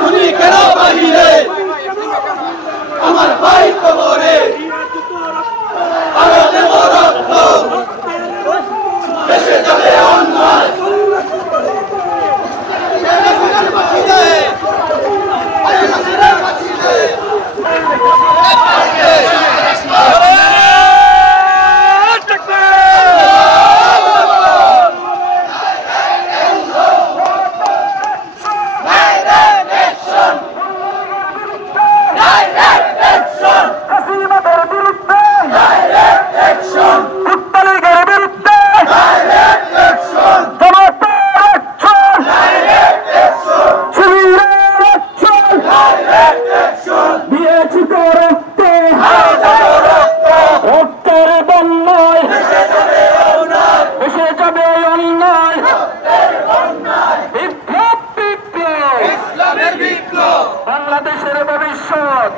তুমি কেন বাহিরে আমার ভাই কবরে আরো দেব রক্ত দেশে যাবে অন্যায় বাংলাদেশের ভবিষ্যৎ